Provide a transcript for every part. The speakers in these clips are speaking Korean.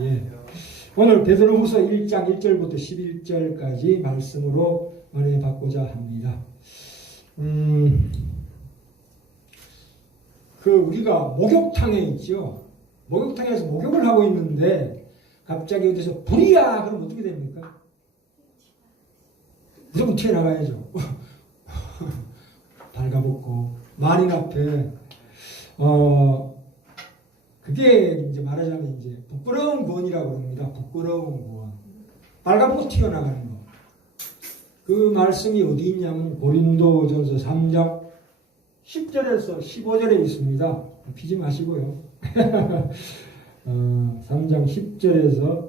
예. 오늘 베드로후서 1장 1절부터 11절까지 말씀으로 은혜 받고자 합니다. 우리가 목욕탕에 있죠. 목욕탕에서 목욕을 하고 있는데 갑자기 어디서 불이야! 그럼 어떻게 됩니까? 무조건 튀어나가야죠. 발가벗고 만인 앞에 그게 이제 말하자면 이제 부끄러운 구원이라고 합니다. 부끄러운 구원. 발가벗고 튀어나가는 거. 그 말씀이 어디 있냐면 고린도전서 3장 10절에서 15절에 있습니다. 피지 마시고요. 3장 10절에서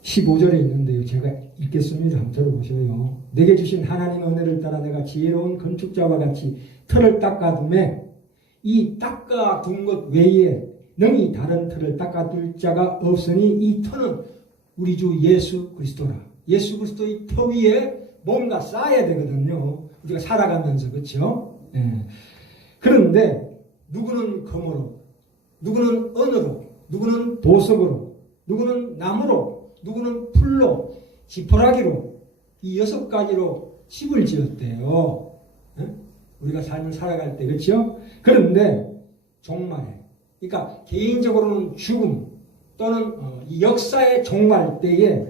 15절에 있는데요. 제가 읽겠습니다. 한번 들어보셔요. 내게 주신 하나님의 은혜를 따라 내가 지혜로운 건축자와 같이 틀을 닦아둠에 이 닦아둔 것 외에 능히 다른 틀을 닦아둘 자가 없으니 이 터는 우리 주 예수 그리스도라. 예수 그리스도의 터 위에 뭔가 쌓아야 되거든요. 우리가 살아가면서. 그렇죠? 예. 그런데 누구는 금으로, 누구는 은으로, 누구는 보석으로, 누구는 나무로, 누구는 풀로, 지푸라기로 이 6가지로 집을 지었대요. 예? 우리가 삶을 살아갈 때. 그렇죠? 그런데 종말에, 그러니까 개인적으로는 죽음 또는 이 역사의 종말 때에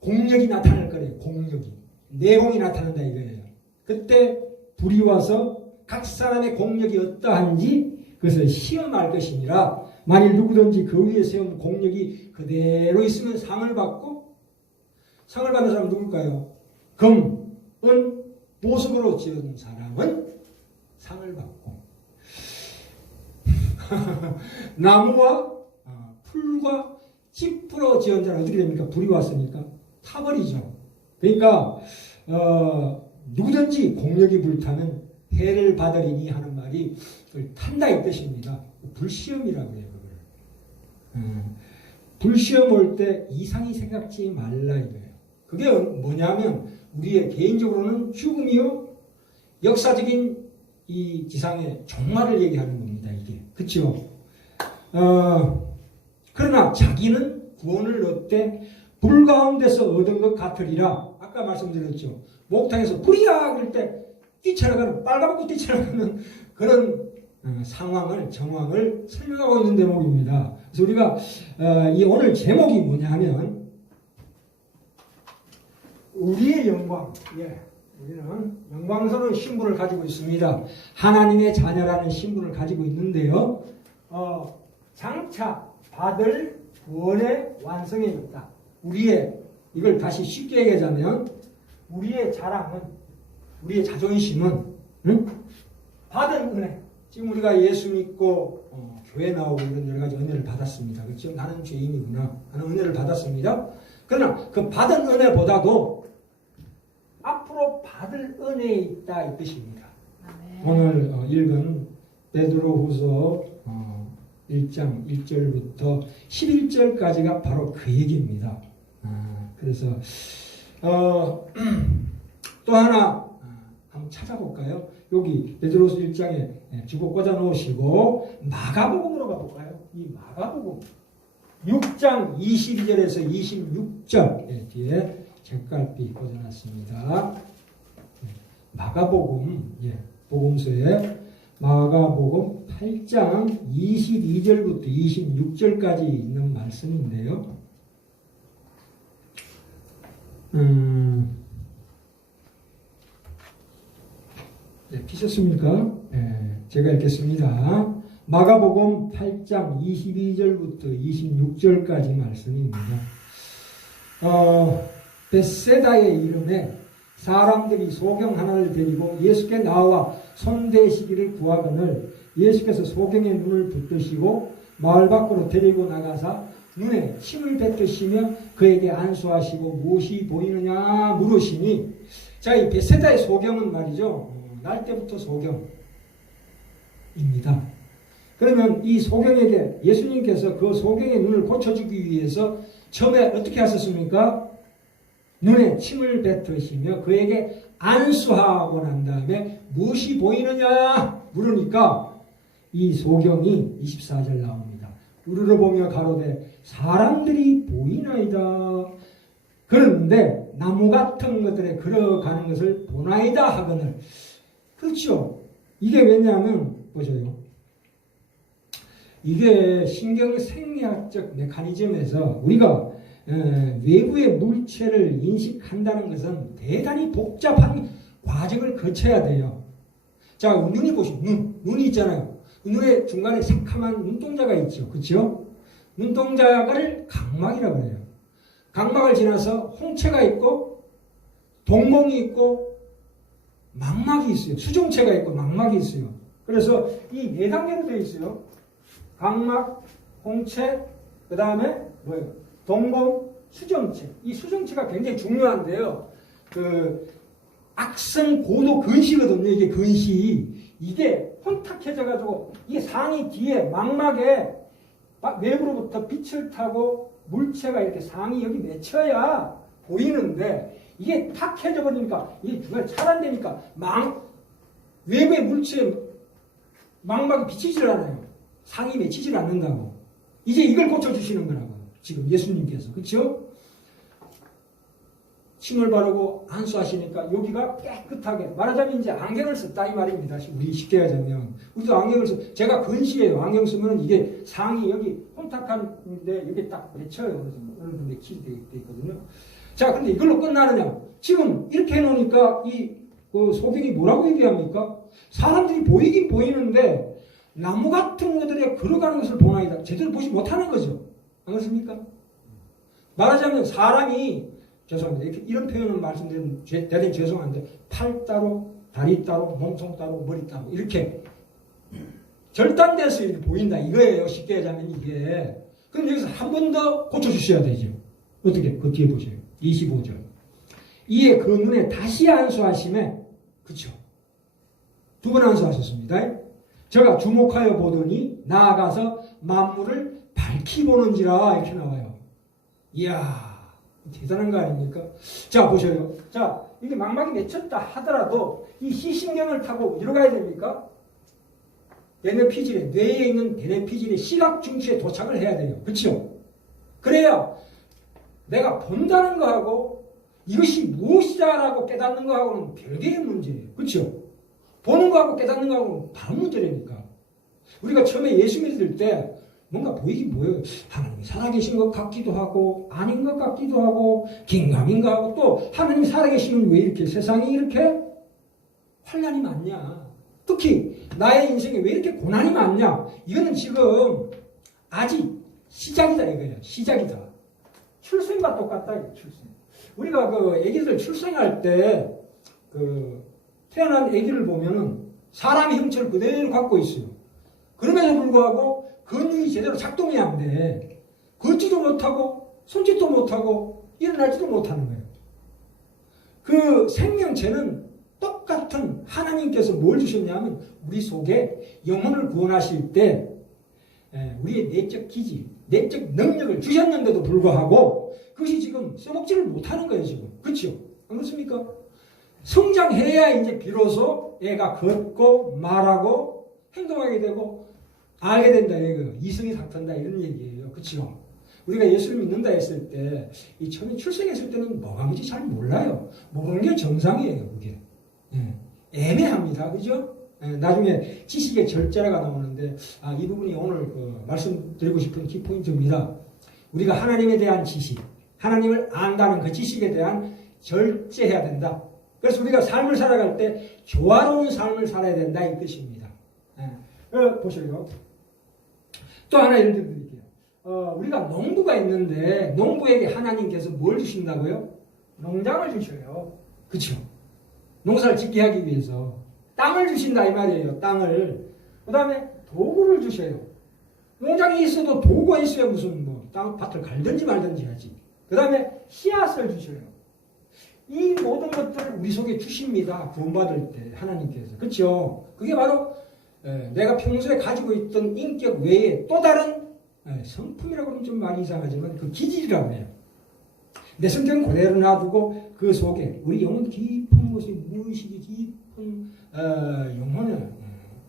공력이 나타날 거래요. 공력이. 내공이 나타난다 이거예요. 그때 불이 와서 각 사람의 공력이 어떠한지 그것을 시험할 것이니라. 만일 누구든지 그 위에 세운 공력이 그대로 있으면 상을 받고, 상을 받는 사람은 누굴까요? 금, 은, 보석으로 지은 사람은 상을 받고 나무와 풀과 짚으로 지은 자는 어떻게 됩니까? 불이 왔으니까 타버리죠. 그러니까 누구든지 공력이 불타면 해를 받으리니 하는 말이 그걸 탄다 이 뜻입니다. 불시험이라고 해요. 그걸. 불시험 올 때 이상히 생각지 말라 이거예요. 그게 뭐냐면 우리의 개인적으로는 죽음이요 역사적인 이 지상의 종말을 얘기하는 겁니다. 이게. 그렇죠? 그러나 자기는 구원을 얻되 불 가운데서 얻은 것 같으리라. 아까 말씀드렸죠. 목욕탕에서 불이야 그럴 때 뛰쳐나가는, 빨가벗고 뛰쳐나가는 그런 정황을 설명하고 있는 대목입니다. 그래서 우리가 이 오늘 제목이 뭐냐 하면 우리의 영광. 예, 우리는 영광스러운 신분을 가지고 있습니다. 하나님의 자녀라는 신분을 가지고 있는데요. 장차 받을 구원의 완성에 있다. 우리의, 이걸 다시 쉽게 얘기하자면 우리의 자랑은, 우리의 자존심은 받은 은혜. 지금 우리가 예수 믿고 교회 나오고 이런 여러 가지 은혜를 받았습니다. 그렇죠? 나는 죄인이구나 하는 은혜를 받았습니다. 그러나 그 받은 은혜보다도 앞으로 받을 은혜에 있다 이 뜻입니다. 오늘 읽은 베드로후서 1장 1절부터 11절까지가 바로 그 얘기입니다. 그래서 또 하나 한번 찾아볼까요? 여기 베드로서 1장에 주보 꽂아 놓으시고 마가복음으로 가볼까요? 이 마가복음 6장 22절에서 26절 뒤에 책갈피 꽂아놨습니다. 마가복음 복음서에 마가복음 8장 22절부터 26절까지 있는 말씀인데요. 피셨습니까? 제가 읽겠습니다. 마가복음 8장 22절부터 26절까지 말씀입니다. 벳세다의 이름에 사람들이 소경 하나를 데리고 예수께 나와 손대시기를 구하거늘 예수께서 소경의 눈을 붙드시고 마을 밖으로 데리고 나가사 눈에 침을 뱉으시며 그에게 안수하시고 무엇이 보이느냐 물으시니, 자, 이 벳세다의 소경은 말이죠, 날 때부터 소경입니다. 그러면 이 소경에게 예수님께서 그 소경의 눈을 고쳐주기 위해서 처음에 어떻게 하셨습니까? 눈에 침을 뱉으시며 그에게 안수하고 난 다음에 무엇이 보이느냐 물으니까 이 소경이 24절 나옵니다. 우러러보며 가로되 사람들이 보이나이다. 그런데 나무 같은 것들에 걸어가는 것을 보나이다 하거늘. 그렇죠. 이게 왜냐하면 보세요. 이게 신경생리학적 메커니즘에서 우리가 외부의 물체를 인식한다는 것은 대단히 복잡한 과정을 거쳐야 돼요. 자, 눈이 보시면 눈이 있잖아요. 눈의 중간에 새카만 눈동자가 있죠. 그렇죠? 눈동자를 각막이라고 해요. 각막을 지나서 홍채가 있고 동공이 있고 망막이 있어요. 수정체가 있고 망막이 있어요. 그래서 이 네 단계로 되어 있어요. 각막, 홍채, 그 다음에 뭐예요? 동공, 수정체. 이 수정체가 굉장히 중요한데요. 그 악성 고도 근시거든요. 이게 근시. 이게 혼탁해져가지고 이게 상이 뒤에 망막에 외부로부터 빛을 타고 물체가 이렇게 상이 여기 맺혀야 보이는데 이게 탁해져 버리니까 이게 중간에 차단되니까 외부의 물체 망막이 비치질 않아요. 상이 맺히질 않는다고. 이제 이걸 고쳐주시는 거라고. 지금 예수님께서. 그렇죠? 침을 바르고 안수하시니까 여기가 깨끗하게 말하자면 이제 안경을 썼다 이 말입니다. 우리 쉽게 하자면 우리도 안경을 써. 제가 근시예요. 안경 쓰면 이게 상이 여기 혼탁한데 여기 딱 맺혀요. 그래서 어느 분에 칠돼 있거든요. 자, 근데 이걸로 끝나느냐? 지금 이렇게 해놓으니까 그 소경이 뭐라고 얘기합니까? 사람들이 보이긴 보이는데 나무 같은 것들에 걸어가는 것을 보나이다. 제대로 보지 못하는 거죠. 안 그렇습니까? 말하자면 사람이 죄송합니다. 이런 표현을 말씀드리면 대단히 죄송한데 팔 따로, 다리 따로, 몸통 따로, 머리 따로 이렇게 절단돼서 이렇게 보인다 이거예요. 쉽게 하자면 이게. 그럼 여기서 한 번 더 고쳐주셔야 되죠. 어떻게? 그 뒤에 보세요. 25절. 이에 그 눈에 다시 안수하심에 그쵸. 두 번 안수하셨습니다. 제가 주목하여 보더니 나아가서 만물을 밝히 보는지라 이렇게 나와요. 이야. 대단한 거 아닙니까? 자, 보셔요. 자, 이게 망막이 맺혔다 하더라도 이 시신경을 타고 어디로 가야 됩니까? 대뇌피질에, 뇌에 있는 대뇌피질의 시각 중추에 도착을 해야 돼요. 그렇죠? 그래야 내가 본다는 거하고 이것이 무엇이다라고 깨닫는 거하고는 별개의 문제예요. 그렇죠? 보는 거하고 깨닫는 거하고는 다른 문제라니까. 우리가 처음에 예수 믿을 때 뭔가 보이긴 보여요. 하나님이 살아계신 것 같기도 하고 아닌 것 같기도 하고 긴가민가 하고 또 하나님이 살아계시면 왜 이렇게 세상이 이렇게 환난이 많냐. 특히 나의 인생에 왜 이렇게 고난이 많냐. 이거는 지금 아직 시작이다 이거예요. 시작이다. 출생과 똑같다 이거 출생. 우리가 그 애기들 출생할 때 그 태어난 애기를 보면은 사람의 형체를 그대로 갖고 있어요. 그럼에도 불구하고 근육이 제대로 작동이 안 돼. 걷지도 못하고 손짓도 못하고 일어나지도 못하는 거예요. 그 생명체는 똑같은 하나님께서 뭘 주셨냐면 우리 속에 영혼을 구원하실 때 우리의 내적 기질, 내적 능력을 주셨는데도 불구하고 그것이 지금 써먹지를 못하는 거예요. 지금. 그렇죠? 안 그렇습니까? 성장해야 이제 비로소 애가 걷고 말하고 행동하게 되고 알게 된다. 이거 이성이 닥턴다 이런 얘기예요. 그렇죠? 우리가 예수를 믿는다 했을 때 이 처음에 출생했을 때는 뭐가 뭔지 잘 몰라요. 모르는 게 정상이에요. 그게. 애매합니다. 그죠? 나중에 지식의 절제라가 나오는데 이 부분이 오늘 말씀드리고 싶은 키포인트입니다. 우리가 하나님에 대한 지식, 하나님을 안다는 그 지식에 대한 절제해야 된다. 그래서 우리가 삶을 살아갈 때 조화로운 삶을 살아야 된다 이 뜻입니다. 보시고요. 또 하나 예를 들어드릴게요. 우리가 농부가 있는데 농부에게 하나님께서 뭘 주신다고요? 농장을 주셔요. 그렇죠? 농사를 짓게 하기 위해서 땅을 주신다 이 말이에요. 땅을. 그 다음에 도구를 주셔요. 농장이 있어도 도구가 있어야 무슨 땅 밭을 갈든지 말든지 하지. 그 다음에 씨앗을 주셔요. 이 모든 것들을 우리 속에 주십니다. 구원받을 때 하나님께서. 그렇죠? 그게 바로 내가 평소에 가지고 있던 인격 외에 또 다른 성품이라고 하면 좀 많이 이상하지만 그 기질이라고 해요. 내 성경 그대로 놔두고 그 속에 우리 영혼 깊은 곳에 무의식이 깊은 영혼의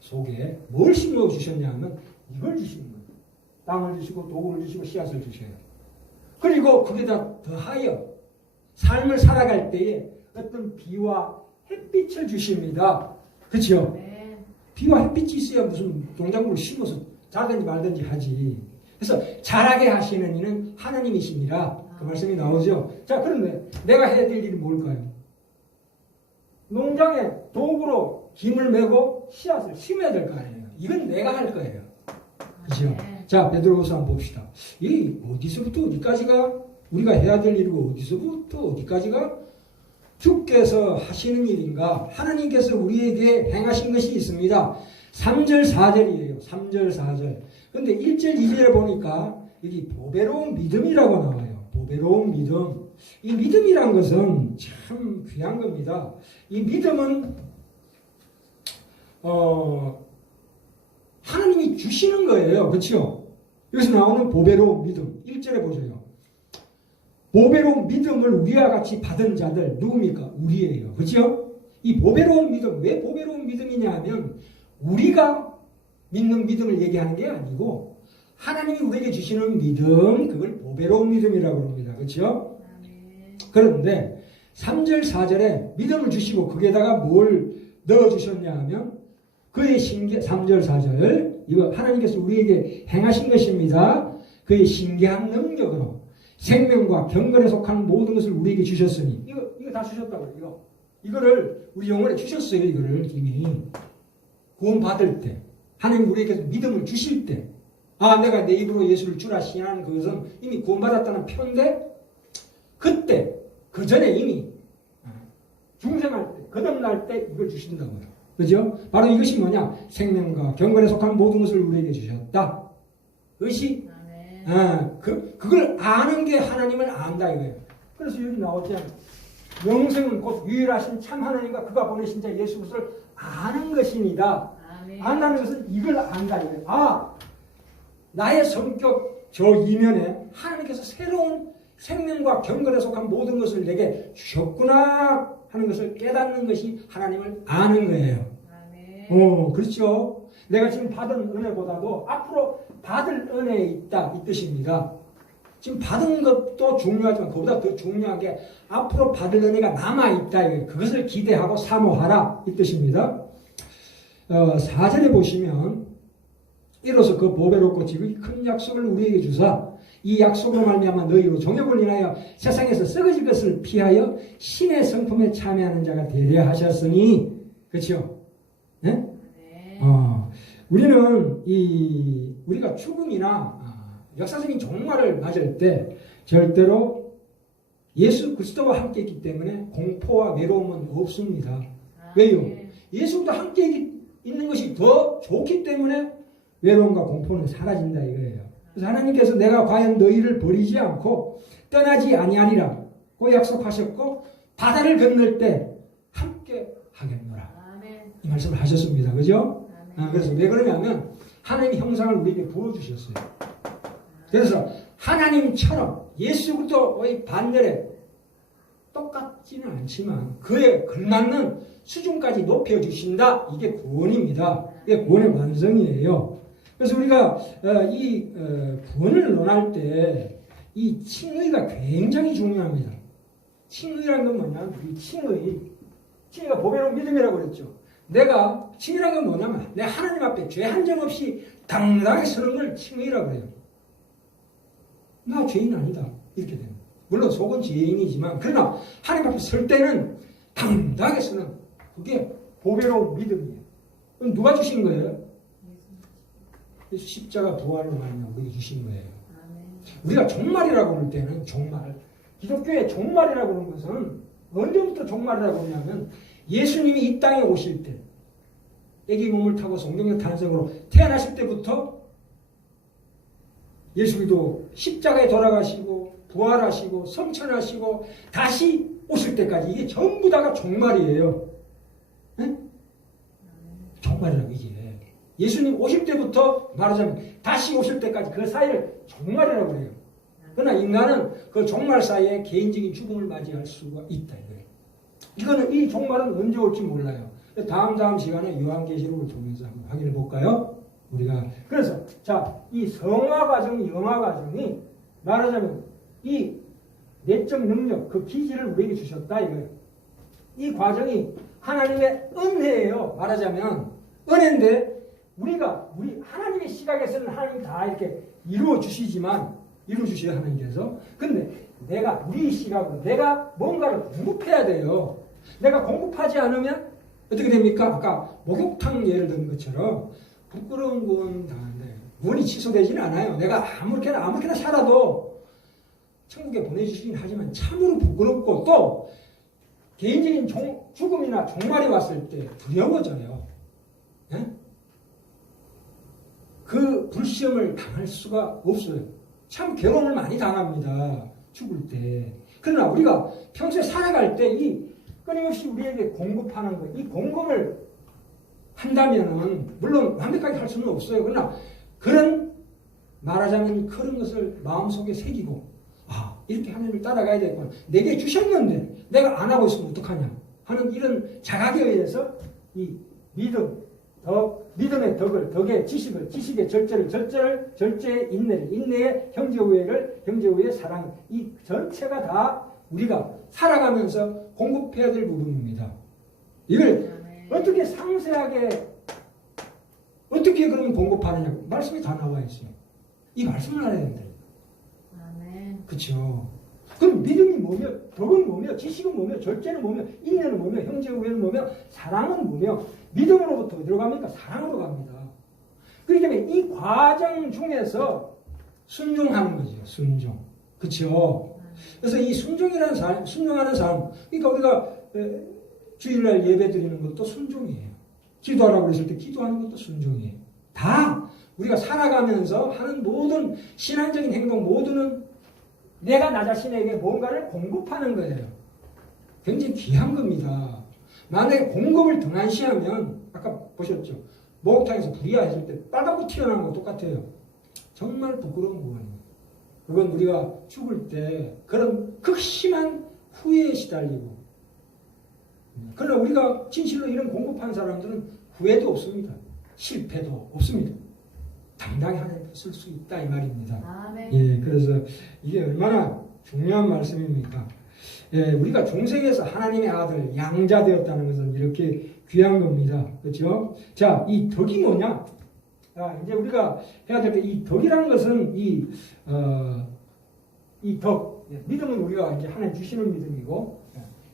속에 뭘 심어 주셨냐 하면 이걸 주시는 거예요. 땅을 주시고 도금을 주시고 씨앗을 주셔요. 그리고 거기다 더하여 삶을 살아갈 때에 어떤 비와 햇빛을 주십니다. 그렇죠? 네. 비와 햇빛이 있어야 무슨 농작물을 심어서 자든지 말든지 하지. 그래서 자라게 하시는 이는 하나님이십니다. 그 말씀이 나오죠. 자, 그런데 내가 해야 될 일이 뭘까요? 농장에 도구로 김을 메고 씨앗을 심어야 될 거 아니에요. 이건 내가 할 거예요. 그렇죠? 네. 자, 베드로후서 한번 봅시다. 이 어디서부터 어디까지가 우리가 해야 될 일이고 어디서부터 어디까지가 주께서 하시는 일인가? 하나님께서 우리에게 행하신 것이 있습니다. 3절 4절이에요. 3절 4절. 근데 1절 2절에 보니까 여기 보배로운 믿음이라고 나와요. 보배로운 믿음. 이 믿음이란 것은 참 귀한 겁니다. 이 믿음은 하나님이 주시는 거예요. 그렇죠? 여기서 나오는 보배로운 믿음. 1절에 보세요. 보배로운 믿음을 우리와 같이 받은 자들 누굽니까? 우리예요. 그렇죠? 이 보배로운 믿음, 왜 보배로운 믿음이냐 하면 우리가 믿는 믿음을 얘기하는 게 아니고 하나님이 우리에게 주시는 믿음, 그걸 보배로운 믿음이라고 합니다. 그렇죠? 그런데 3절 4절에 믿음을 주시고 거기에다가 뭘 넣어주셨냐 하면 그의 신기, 3절 4절 이거 하나님께서 우리에게 행하신 것입니다. 그의 신기한 능력으로 생명과 경건에 속한 모든 것을 우리에게 주셨으니 이거 다 주셨다고요. 이거를 우리 영혼에 주셨어요. 이거를 이미 구원 받을 때 하나님 우리에게 믿음을 주실 때 내가 내 입으로 예수를 주라 시인하는 그것은 이미 구원받았다는 표인데 그때 그 전에 이미 중생할 때 거듭날 때 이걸 주신다고요. 그죠? 바로 이것이 뭐냐? 생명과 경건에 속한 모든 것을 우리에게 주셨다. 그것이 그걸 아는 게 하나님을 안다 이거예요. 그래서 여기 나오잖아요. 영생은 곧 유일하신 참 하나님과 그가 보내신 자 예수 그리스도를 아는 것입니다. 안다는 것은 이걸 안다 이거예요. 나의 성격 저 이면에 하나님께서 새로운 생명과 경건에 속한 모든 것을 내게 주셨구나 하는 것을 깨닫는 것이 하나님을 아는 거예요. 그렇죠. 내가 지금 받은 은혜보다도 앞으로 받을 은혜에 있다 이 뜻입니다. 지금 받은 것도 중요하지만 그보다 더 중요한 게 앞으로 받을 은혜가 남아있다. 그것을 기대하고 사모하라 이 뜻입니다. 4절에 보시면 이로써 그 보배롭고 지극히 큰 약속을 우리에게 주사 이 약속으로 말미암아 너희로 종역을 인하여 세상에서 썩어질 것을 피하여 신의 성품에 참여하는 자가 되려 하셨으니 그렇죠? 네? 우리는 우리가 죽음이나 역사적인 종말을 맞을 때 절대로 예수 그리스도와 함께 있기 때문에 공포와 외로움은 없습니다. 왜요? 예수와 함께 있는 것이 더 좋기 때문에 외로움과 공포는 사라진다 이거예요. 그래서 하나님께서 내가 과연 너희를 버리지 않고 떠나지 아니하리라고 약속하셨고 바다를 건널 때 함께 하겠노라. 이 말씀을 하셨습니다. 그죠? 그래서 왜 그러냐면 하나님의 형상을 우리에게 부어주셨어요. 그래서 하나님처럼 예수 그리스도의 반열에 똑같지는 않지만 그에 걸맞는 수준까지 높여주신다. 이게 구원입니다. 이게 구원의 완성이에요. 그래서 우리가 이 구원을 논할 때 이 칭의가 굉장히 중요합니다. 칭의라는 건 뭐냐면 이 칭의가 보배로운 믿음이라고 그랬죠. 내가 칭의라는 건 뭐냐면 내 하나님 앞에 죄 한 점 없이 당당하게 서는 걸 칭의라고 그래요. 나 죄인 아니다. 이렇게 되는 거예요. 물론 속은 죄인이지만 그러나 하나님 앞에 설 때는 당당하게 서는 그게 보배로운 믿음이에요. 그럼 누가 주신 거예요? 십자가 부활로 말미암아 우리에게 주신 거예요. 우리가 종말이라고 그럴 때는 종말, 기독교의 종말이라고 하는 것은 언제부터 종말이라고 하냐면 예수님이 이 땅에 오실 때 애기 몸을 타고 성령의 탄생으로 태어나실 때부터 예수님도 십자가에 돌아가시고 부활하시고 성천하시고 다시 오실 때까지 이게 전부 다가 종말이에요. 네? 종말이라고 이게. 예수님 오실 때부터 말하자면 다시 오실 때까지 그 사이를 종말이라고 해요. 그러나 인간은 그 종말 사이에 개인적인 죽음을 맞이할 수가 있다. 이거는 이 종말은 언제 올지 몰라요. 다음 시간에 요한계시록을 통해서 한번 확인해 볼까요? 우리가 그래서 자, 이 성화 과정, 영화 과정이 말하자면 이 내적 능력, 그 기질을 우리에게 주셨다 이거예요. 이 과정이 하나님의 은혜예요. 말하자면 은혜인데 우리 하나님의 시각에서는 하나님이 다 이렇게 이루어 주시지만 이루어 주셔야 하나님께서. 근데 우리 시각으로 내가 뭔가를 공급해야 돼요. 내가 공급하지 않으면 어떻게 됩니까? 아까 목욕탕 예를 든 것처럼 부끄러운 구원 당한데 구원이 취소되지는 않아요. 내가 아무렇게나 살아도 천국에 보내주시긴 하지만 참으로 부끄럽고 또 개인적인 죽음이나 종말이 왔을 때 두려워져요. 예? 그 불시험을 당할 수가 없어요. 참 괴로움을 많이 당합니다. 죽을 때. 그러나 우리가 평소에 살아갈 때 이 끊임없이 우리에게 공급하는 것, 이 공급을 한다면은 물론 완벽하게 할 수는 없어요. 그러나 말하자면 그런 것을 마음속에 새기고 이렇게 하나님을 따라가야 되겠구나. 내게 주셨는데 내가 안 하고 있으면 어떡하냐 하는 이런 자각에 의해서 이 믿음의 덕의 지식의 절제의 인내를, 인내의 형제우애의 사랑, 이 전체가 다 우리가 살아가면서 공급해야 될 부분입니다. 이걸 어떻게 상세하게 어떻게 그러면 공급하느냐고 말씀이 다 나와 있어요. 이 말씀을 알아야 된다. 그렇죠. 그럼 믿음이 뭐며, 덕은 뭐며, 지식은 뭐며, 절제는 뭐며, 인내는 뭐며, 형제우애는 뭐며, 사랑은 뭐며, 믿음으로부터 어디로 갑니까? 사랑으로 갑니다. 그렇기 때문에 이 과정 중에서 순종하는 거죠. 순종. 그렇죠. 그래서 이 순종하는 삶, 그러니까 우리가 주일날 예배 드리는 것도 순종이에요. 기도하라고 그랬을 때 기도하는 것도 순종이에요. 다 우리가 살아가면서 하는 모든 신앙적인 행동 모두는 내가 나 자신에게 뭔가를 공급하는 거예요. 굉장히 귀한 겁니다. 만약에 공급을 등한시하면 아까 보셨죠? 목욕탕에서 불이야 했을 때 빨갛고 튀어나온 거 똑같아요. 정말 부끄러운 부분입니다. 그건 우리가 죽을 때 그런 극심한 후회에 시달리고, 그러나 우리가 진실로 이런 공급한 사람들은 후회도 없습니다. 실패도 없습니다. 당당히 하나님 쓸 수 있다 이 말입니다. 아멘. 예, 그래서 이게 얼마나 중요한 말씀입니까? 예, 우리가 중생에서 하나님의 아들 양자 되었다는 것은 이렇게 귀한 겁니다. 그렇죠? 자, 이 덕이 뭐냐? 이제 우리가 해야 될 때 이 덕이라는 것은 이 덕, 믿음은 우리가 이제 하나님 주시는 믿음이고,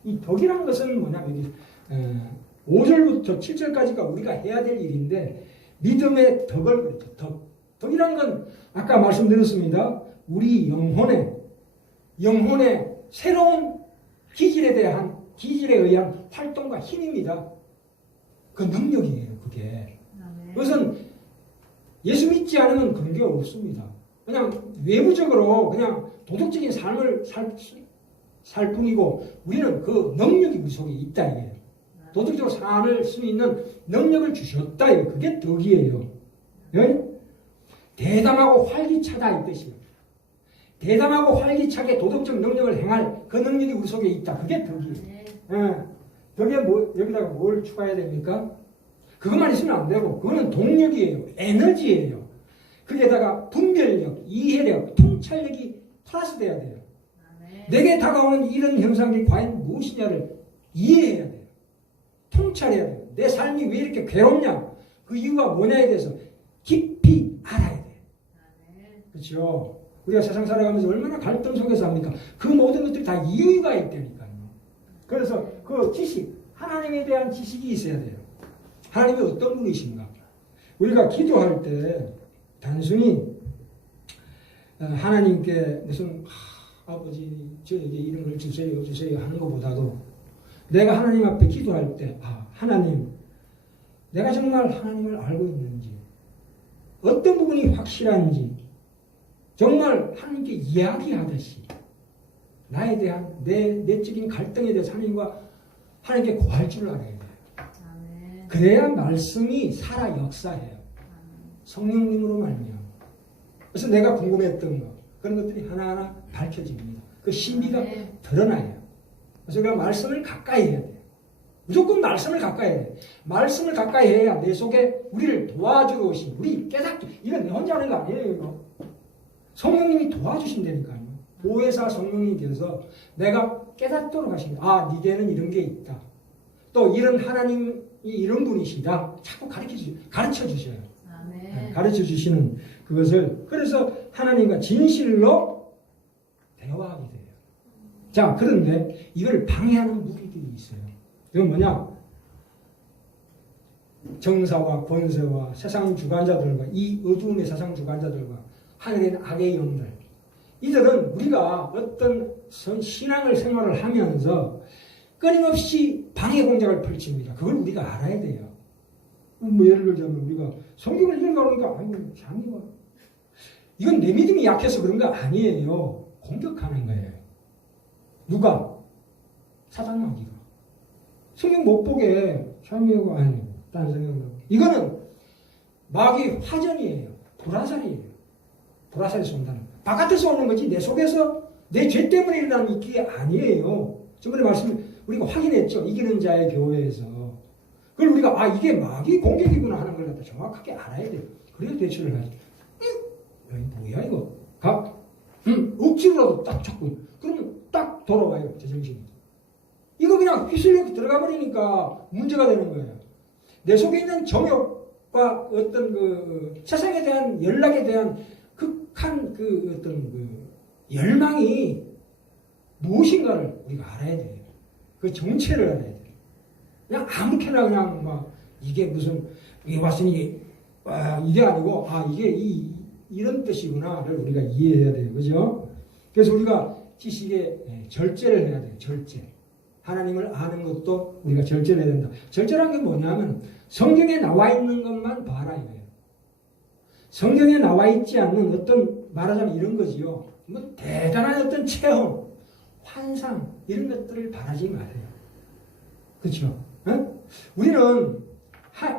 이 덕이라는 것은 뭐냐? 여기 5절부터 7절까지가 우리가 해야 될 일인데, 믿음의 덕을 그랬죠. 덕이란 건 아까 말씀드렸습니다. 우리 영혼의 새로운 기질에 의한 활동과 힘입니다. 그 능력이에요. 그게. 그것은 예수 믿지 않으면 그런 게 없습니다. 그냥 외부적으로 그냥 도덕적인 삶을 살 뿐이고 우리는 그 능력이 우리 속에 있다 이게요. 도덕적으로 살 수 있는 능력을 주셨다. 그게 덕이에요. 네? 대담하고 활기차다 이 뜻이에요. 대담하고 활기차게 도덕적 능력을 행할 그 능력이 우리 속에 있다. 그게 덕이에요. 네. 덕에 여기다가 뭘 추가해야 됩니까? 그것만 있으면 안 되고 그거는 동력이에요. 에너지예요. 거기에다가 분별력, 이해력, 통찰력이 플러스 돼야 돼요. 내게 다가오는 이런 현상이 과연 무엇이냐를 이해해야 돼요. 통찰해야 돼요. 내 삶이 왜 이렇게 괴롭냐? 그 이유가 뭐냐에 대해서 깊이 알아야 돼요. 그렇죠? 우리가 세상 살아가면서 얼마나 갈등 속에서 합니까? 그 모든 것들이 다 이유가 있다니까요. 그래서 그 지식, 하나님에 대한 지식이 있어야 돼요. 하나님이 어떤 분이신가? 우리가 기도할 때 단순히 하나님께 무슨 아버지 저에게 이런 걸 주세요 하는 것보다도 내가 하나님 앞에 기도할 때 하나님 내가 정말 하나님을 알고 있는지 어떤 부분이 확실한지 정말 하나님께 이야기하듯이 나에 대한 내 내적인 갈등에 대해서 하나님께 구할 줄 알아야 돼요. 그래야 말씀이 살아 역사해요. 성령님으로 말미암아. 그래서 내가 궁금했던 거 그런 것들이 하나하나 밝혀집니다. 그 신비가 드러나요. 그래서 그 말씀을 가까이 해야 돼요. 무조건 말씀을 가까이 해. 말씀을 가까이 해야 내 속에 우리를 도와주러 오신, 우리 깨닫게. 이건 내 혼자 하는 거 아니에요, 이거. 성령님이 도와주신다니까요. 보혜사 성령님께서 내가 깨닫도록 하십니다. 아, 니게는 이런 게 있다. 또 이런 하나님이 이런 분이시다. 자꾸 가르쳐 주셔요. 아멘. 가르쳐 주시는 그것을. 그래서 하나님과 진실로 대화하게 돼요. 자, 그런데 이걸 방해하는 무기들이 있어요. 이건 뭐냐? 정사와 권세와 세상 주관자들과 이 어두움의 세상 주관자들과 하늘에 있는 악의 영들. 이들은 우리가 어떤 신앙을 생활을 하면서 끊임없이 방해 공작을 펼칩니다. 그걸 우리가 알아야 돼요. 뭐 예를 들자면 우리가 성경을 읽어보니까 아이고 장이가 이건 내 믿음이 약해서 그런 거 아니에요. 공격하는 거예요. 누가? 사단 마귀가. 성경 못 보게 장이가 아니고 다른 성경으로. 이거는 마귀 화전이에요. 불화살이에요. 불화살에서 온다는 거. 바깥에서 오는 거지 내 속에서 내 죄 때문에 일어나는 게 아니에요. 저번에 우리가 확인했죠. 이기는 자의 교회에서. 그걸 우리가 아 이게 마귀 공격이구나 하는 걸 갖다 정확하게 알아야 돼요. 그래야 대처를 하죠. 뭐야 이거? 억지로라도 딱 잡고 그러면 딱 돌아와요. 제정신이. 이거 그냥 휘슬려 들어가 버리니까 문제가 되는 거예요. 내 속에 있는 정욕과 어떤 그 세상에 대한 연락에 대한 극한 그 어떤 그 열망이 무엇인가를 우리가 알아야 돼요. 그 정체를 알아야 돼요. 그냥 아무렇게나 그냥 막 이게 무슨 이게 왔으니 이게 아니고 이게 이런 뜻이구나를 우리가 이해해야 돼요. 그죠? 그래서 우리가 지식의 절제를 해야 돼요. 절제. 하나님을 아는 것도 우리가 절제를 해야 된다. 절제란 게 뭐냐면 성경에 나와 있는 것만 봐라 이거예요. 성경에 나와 있지 않는 어떤 말하자면 이런 거지요. 뭐 대단한 어떤 체험, 환상 이런 것들을 바라지 마세요. 그렇죠? 우리는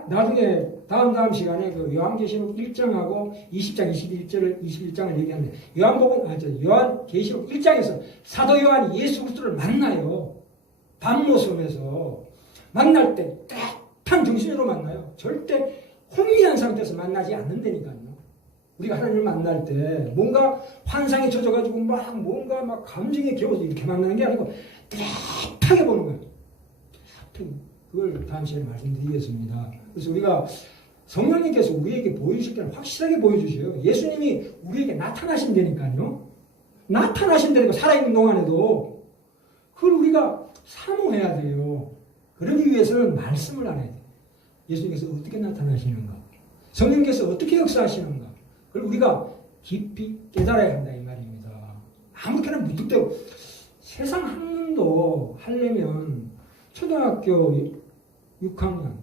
나중에 다음 시간에 그 요한계시록 1장하고 20장, 21장을 얘기하는데 요한계시록 1장에서 사도 요한이 예수 그리스도를 만나요. 밤모섬에서 만날 때 깨끗한 정신으로 만나요. 절대 혼미한 상태에서 만나지 않는다니까요. 우리가 하나님을 만날 때 뭔가 환상에 젖어가지고 뭔가 막 감정에 겨워서 이렇게 만나는 게 아니고 깨끗하게 보는 거예요. 그걸 다음 시간에 말씀드리겠습니다. 그래서 우리가 성령님께서 우리에게 보여주실 때는 확실하게 보여주셔요. 예수님이 우리에게 나타나신다니까요. 나타나신다니까 살아있는 동안에도 그걸 우리가 사모해야 돼요. 그러기 위해서는 말씀을 알아야 돼요. 예수님께서 어떻게 나타나시는가? 성령님께서 어떻게 역사하시는가? 그걸 우리가 깊이 깨달아야 한다 이 말입니다. 아무렇게나 무뚝대고 세상 학문도 하려면 초등학교 6학년,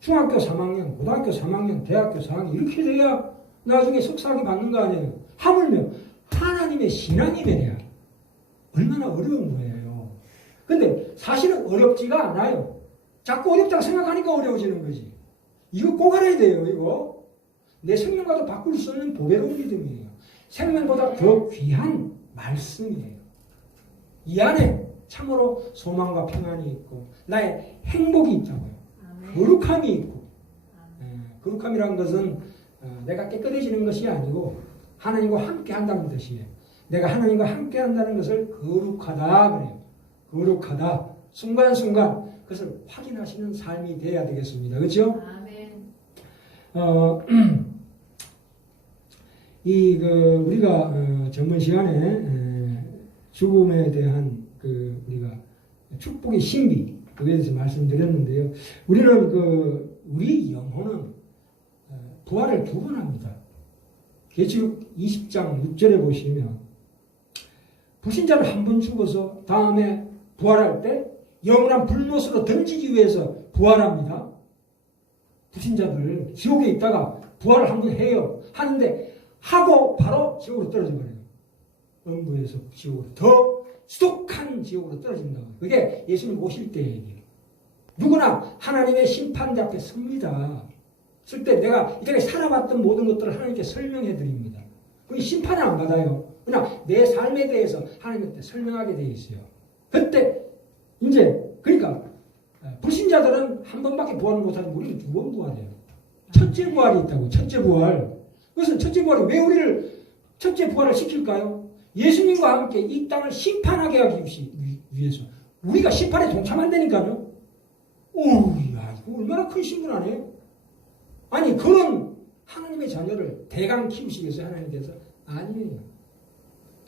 중학교 3학년, 고등학교 3학년, 대학교 4학년 이렇게 돼야 나중에 석사학위 받는 거 아니에요. 하물며 하나님의 신앙이 되냐 얼마나 어려운 거예요. 근데 사실은 어렵지가 않아요. 자꾸 어렵다고 생각하니까 어려워지는 거지. 이거 꼭 알아야 돼요. 이거 내 생명과도 바꿀 수 없는 보배로운 믿음이에요. 생명보다 더 귀한 말씀이에요. 이 안에 참으로 소망과 평안이 있고 나의 행복이 있다고요. 거룩함이 있고 거룩함이라는 것은 내가 깨끗해지는 것이 아니고 하나님과 함께 한다는 뜻이에요. 내가 하나님과 함께 한다는 것을 거룩하다 그래요. 거룩하다. 순간순간 그것을 확인하시는 삶이 되어야 되겠습니다. 그렇죠? 아멘. 우리가 전번 시간에 죽음에 대한 우리가 축복의 신비 그에 대해서 말씀드렸는데요. 우리는 우리 영혼은 부활을 두 번 합니다. 계시록 20장 6절에 보시면 불신자를 한 번 죽어서 다음에 부활할 때 영원한 불못으로 던지기 위해서 부활합니다. 불신자들 지옥에 있다가 부활을 한 번 해요. 하는데 하고 바로 지옥으로 떨어져 버려요. 음부에서 지옥으로 더 지독한 지옥으로 떨어진다고. 그게 예수님 오실 때 얘기예요. 누구나 하나님의 심판대 앞에 섭니다. 쓸 때 내가 이전에 살아왔던 모든 것들을 하나님께 설명해 드립니다. 그게 심판을 안 받아요. 그냥 내 삶에 대해서 하나님한테 설명하게 되어 있어요. 그때 이제 그러니까 불신자들은 한 번밖에 부활을 못하는데 우리는 2번 부활해요. 첫째 부활이 있다고. 첫째 부활. 그것은 첫째 부활이 왜 우리를 첫째 부활을 시킬까요? 예수님과 함께 이 땅을 심판하게 하기 위해서. 우리가 심판에 동참한다니까요. 오우야, 이거 얼마나 큰 신분 아니에요? 아니, 그런 하나님의 자녀를 대강 키우시기 위해서 하나님께서 아니에요.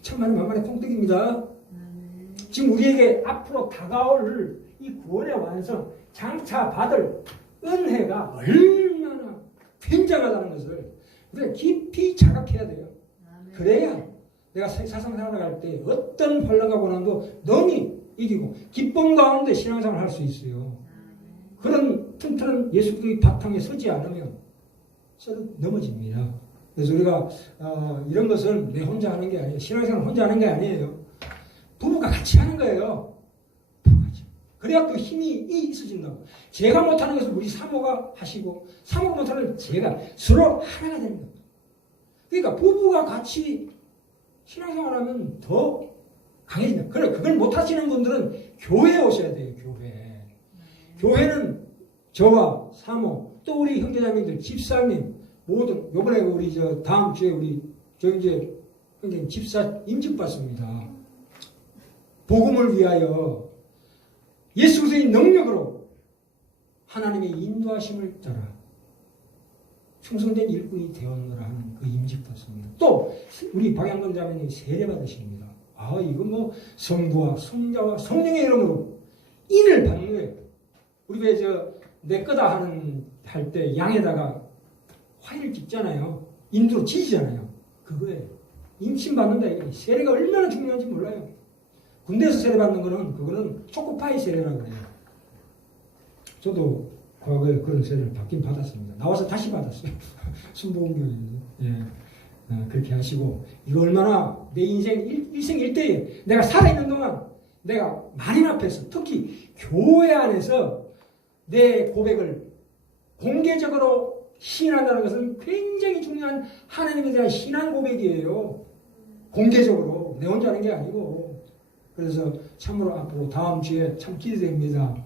천만의 만만의 통떡입니다. 지금 우리에게 앞으로 다가올 이 구원의 완성, 장차 받을 은혜가 얼마나 굉장하다는 것을 우리가 깊이 자각해야 돼요. 그래야 내가 세상 살아갈 때 어떤 환난과 고난도 능히 이기고 기쁨 가운데 신앙생활을 할 수 있어요. 그런 튼튼한 예수 그리스도의 바탕에 서지 않으면 서로 넘어집니다. 그래서 우리가 이런 것은 내 혼자 하는 게 아니에요. 신앙생활 혼자 하는 게 아니에요. 부부가 같이 하는 거예요. 그래야 또 힘이 있어진다고. 제가 못하는 것을 우리 사모가 하시고 사모가 못하는 것을 제가 서로 하나가 되는 겁니다. 그러니까 부부가 같이 신앙생활하면 더 강해진다. 그래, 그걸 못하시는 분들은 교회에 오셔야 돼요. 교회는 저와 사모 또 우리 형제자매들 집사님 모든 요번에 우리 다음 주에 우리 이제 형제님 집사 임직 받습니다. 복음을 위하여 예수 그리스도의 능력으로 하나님의 인도하심을 따라 충성된 일꾼이 되었노라 하는 그 임직 받습니다. 또 우리 박양근 자매님이 세례 받으십니다. 이건 뭐 성부와 성자와 성령의 이름으로 인을 받는 거예요. 우리 왜 내 거다 할 때 양에다가 화를 찍잖아요. 인도로 지지잖아요. 그거예요. 임신 받는다. 세례가 얼마나 중요한지 몰라요. 군대에서 세례 받는 거는 그거는 초코파이 세례라고 그래요. 저도 과거에 그런 세례를 받긴 받았습니다. 나와서 다시 받았어요. 순복음교회에서. 그렇게 하시고 이거 얼마나 내 인생 일생일대에 내가 살아있는 동안 내가 만인 앞에서 특히 교회 안에서 내 고백을 공개적으로 시인한다는 것은 굉장히 중요한 하나님에 대한 신앙 고백이에요. 공개적으로 내 혼자 하는 게 아니고. 그래서 참으로 앞으로 다음 주에 참 기대됩니다.